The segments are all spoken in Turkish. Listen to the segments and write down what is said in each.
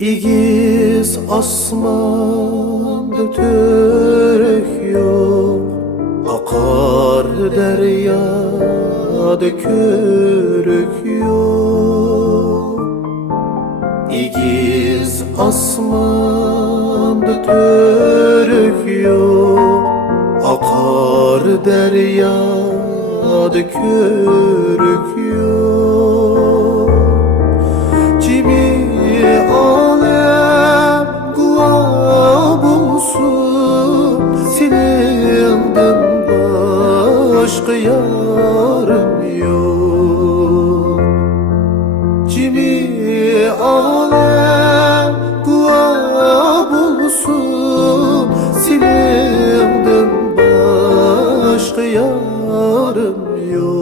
İgiz asmanda törek yok, akar deryada körük yok. İgiz asmanda törük yok, akar deryada körük yok. Cimi alem guva bulsun, senenden başka yarım yok. Cimi alem guva bulsun, senenden başka yarım yok.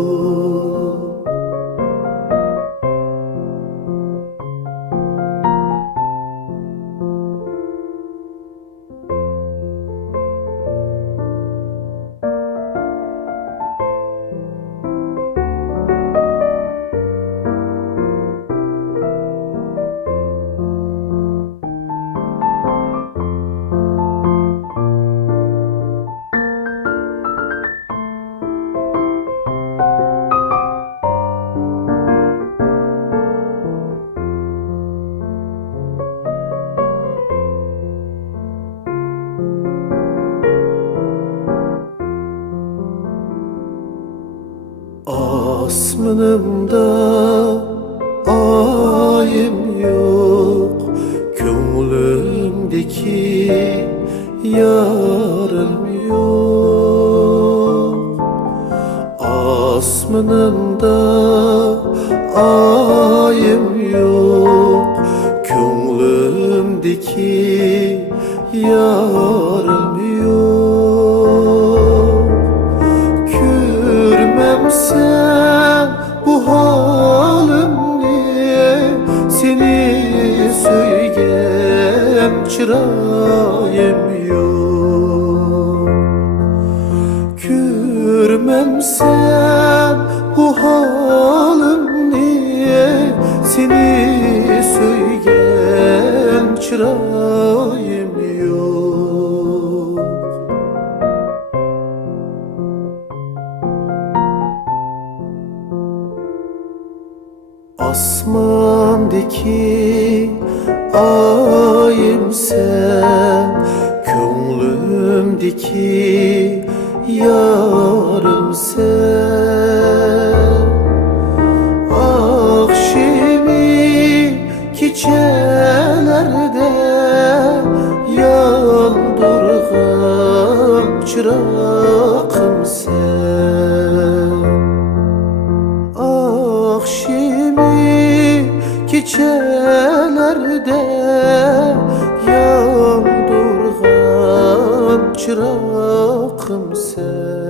Asmınımda ayım yok, gönlümdeki yarım yok. Asmınımda ayım yok, gönlümdeki yarım yok. Görmem sen bu halim niye, seni söygen çırayım yok. Görmem sen bu halim niye, seni söygen çırayım yok. Asmandaki ayım sen, gönlümdeki yarım sen. Akşemi keçelerde yandırgım çırağım sen. Akşemi keçelerde yandırgım çırağım sen.